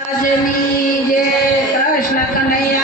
Jai Krishna Kanhaiya.